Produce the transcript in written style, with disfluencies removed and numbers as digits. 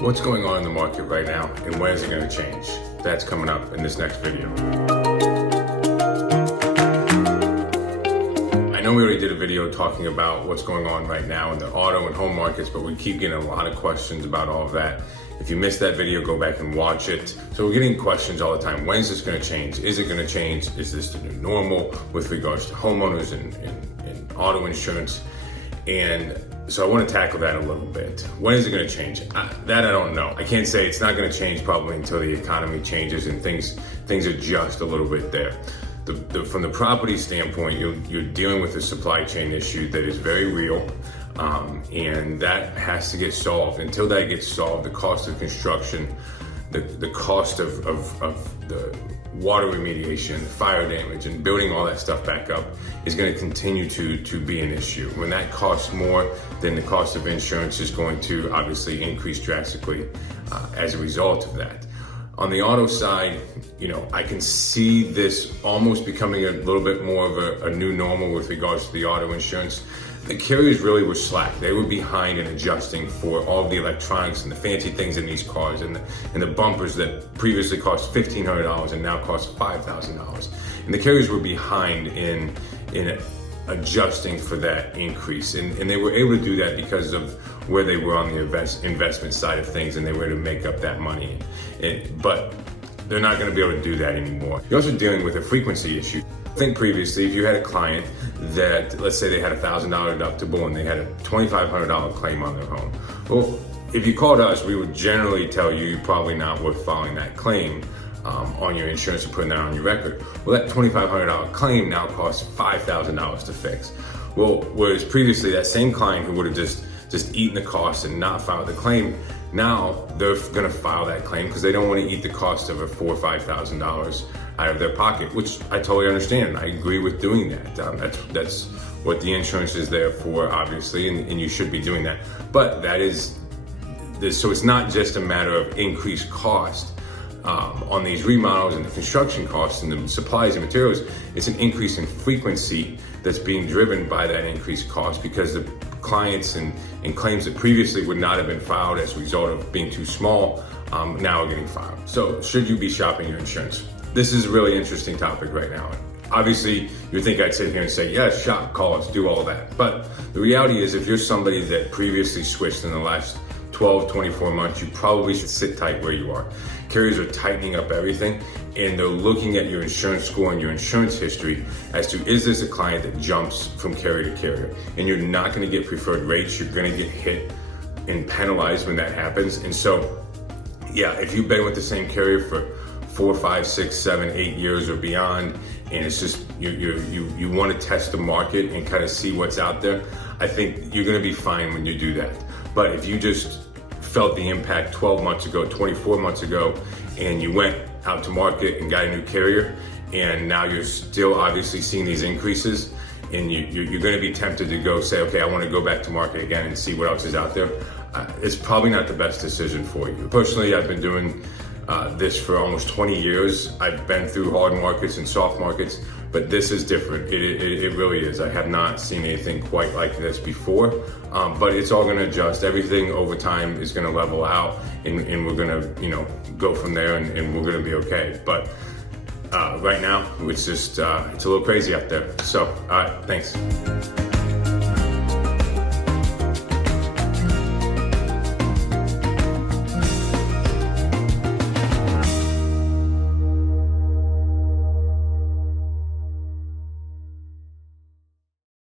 What's going on in the market right now and when is it going to change? That's coming up in this next video. I know we already did a video talking about what's going on right now in the auto and home markets, but we keep getting a lot of questions about all of that. If you missed that video, go back and watch it. So we're getting questions all the time. When is this going to change? Is it going to change? Is this the new normal with regards to homeowners and auto insurance? And so I want to tackle that a little bit. When is it going to change? That I don't know. I can't say it's not going to change probably until the economy changes and things adjust a little bit there. From the property standpoint, you're dealing with a supply chain issue that is very real, and that has to get solved. Until that gets solved, the cost of construction, the cost of the water remediation, fire damage, and building all that stuff back up is going to continue to be an issue. When that costs more, then the cost of insurance is going to obviously increase drastically as a result of that. On the auto side, I can see this almost becoming a little bit more of a new normal with regards to the auto insurance. The carriers really were slack. They were behind in adjusting for all of the electronics and the fancy things in these cars and the bumpers that previously cost $1,500 and now cost $5,000. And the carriers were behind in adjusting for that increase. And they were able to do that because of where they were on the investment side of things, and they were able to make up that money. But they're not going to be able to do that anymore. You're also dealing with a frequency issue. Think previously, if you had a client that, let's say they had a $1,000 deductible and they had a $2,500 claim on their home. Well, if you called us, we would generally tell you you're probably not worth filing that claim on your insurance and putting that on your record. Well, that $2,500 claim now costs $5,000 to fix. Well, whereas previously that same client who would have just eaten the cost and not filed the claim, now they're going to file that claim because they don't want to eat the cost of a $4,000 or $5,000 out of their pocket, which I totally understand. I agree with doing that. That's what the insurance is there for, obviously, and you should be doing that. But that is this, so it's not just a matter of increased cost on these remodels and the construction costs and the supplies and materials. It's an increase in frequency that's being driven by that increased cost because the clients and claims that previously would not have been filed as a result of being too small now are getting filed. So should you be shopping your insurance? This is a really interesting topic right now. Obviously, you'd think I'd sit here and say, yes, shop, call us, do all that. But the reality is if you're somebody that previously switched in the last 12, 24 months, you probably should sit tight where you are. Carriers are tightening up everything, and they're looking at your insurance score and your insurance history as to, is this a client that jumps from carrier to carrier? And you're not going to get preferred rates. You're going to get hit and penalized when that happens. And so, yeah, if you've been with the same carrier for 4, 5, 6, 7, 8 years or beyond, and it's just you want to test the market and kind of see what's out there, I think you're going to be fine when you do that. But if you just felt the impact 12 months ago, 24 months ago, and you went out to market and got a new carrier, and now you're still obviously seeing these increases, and you're going to be tempted to go say, okay, I want to go back to market again and see what else is out there, it's probably not the best decision for you. Personally, I've been doing this for almost 20 years. I've been through hard markets and soft markets, but this is different. It really is. I have not seen anything quite like this before, but it's all going to adjust. Everything over time is going to level out, and we're going to, go from there, and we're going to be okay. But right now, it's just, it's a little crazy out there. So, all right, thanks.